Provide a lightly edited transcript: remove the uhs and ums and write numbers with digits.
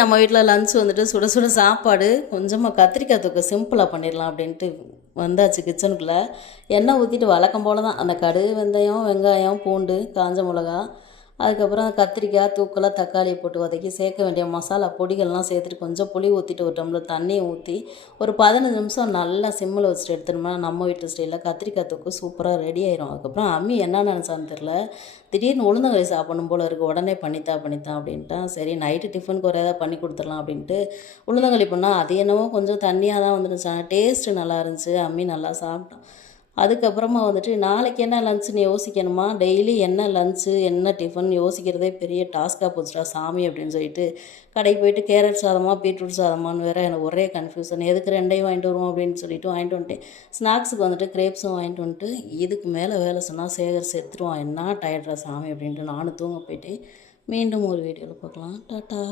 நம்ம வீட்டில் லஞ்ச் வந்துட்டு சுட சுட சாப்பாடு கொஞ்சமாக கத்திரிக்காய் தொக்கு சிம்பிளாக பண்ணிடலாம் அப்படின்ட்டு வந்தாச்சு கிச்சனுக்குள்ளே. எண்ணெய் ஊற்றிட்டு வழக்கம் போல் தான் அந்த கடுகு, வெந்தயம், வெங்காயம், பூண்டு, காஞ்ச மிளகா, அதுக்கப்புறம் கத்திரிக்காய், தூக்கலாக தக்காளியை போட்டு வதக்கி சேர்க்க வேண்டிய மசாலா பொடிகள்லாம் சேர்த்துட்டு கொஞ்சம் புளி ஊற்றிட்டு ஒரு டம்ளர் தண்ணியை ஊற்றி ஒரு 15 நிமிஷம் நல்லா சிம்மில் வச்சுட்டு எடுத்துட்டோம்னா நம்ம வீட்டு ஸ்டைலில் கத்திரிக்காய் தொக்கு சூப்பராக ரெடி ஆயிரும். அதுக்கப்புறம் அம்மி என்ன நினச்சான்னு தெரில, திடீர்னு உளுந்தங்களி சாப்பிடணும் போல் இருக்குது, உடனே பண்ணித்தான் அப்படின்ட்டான். சரி நைட்டு டிஃபனுக்கு ஒரு ஏதாவது பண்ணி கொடுத்துடலாம் அப்படின்ட்டு உளுந்தங்களி பண்ணால் அது என்னவோ கொஞ்சம் தண்ணியாக தான் வந்துருந்துச்சு. டேஸ்ட்டு நல்லா இருந்துச்சு. அம்மி நல்லா சாப்பிட்டோம். அதுக்கப்புறமா வந்துட்டு நாளைக்கு என்ன லஞ்சுன்னு யோசிக்கணுமா, டெய்லி என்ன லஞ்சு என்ன டிஃபன் யோசிக்கிறதே பெரிய டாஸ்க்காக போச்சுடா சாமி அப்படின்னு சொல்லிட்டு கடைக்கு போயிட்டு கேரட் சாதமா பீட்ரூட் சாதமானு வேறு எனக்கு ஒரே கன்ஃபியூஷன். எதுக்கு ரெண்டையும் வாங்கிட்டு வருவோம் அப்படின்னு சொல்லிட்டு வாங்கிட்டு வந்துட்டு ஸ்நாக்ஸுக்கு வந்துட்டு கிரேப்ஸும் வாங்கிட்டு வந்துட்டு இதுக்கு மேலே வேலை சொன்னால் சேகர் செத்துருவான், என்ன டயர்டா சாமி அப்படின்ட்டு நானும் தூங்க போயிட்டு மீண்டும் ஒரு வீடியோவில் பார்க்கலாம். டாட்டா.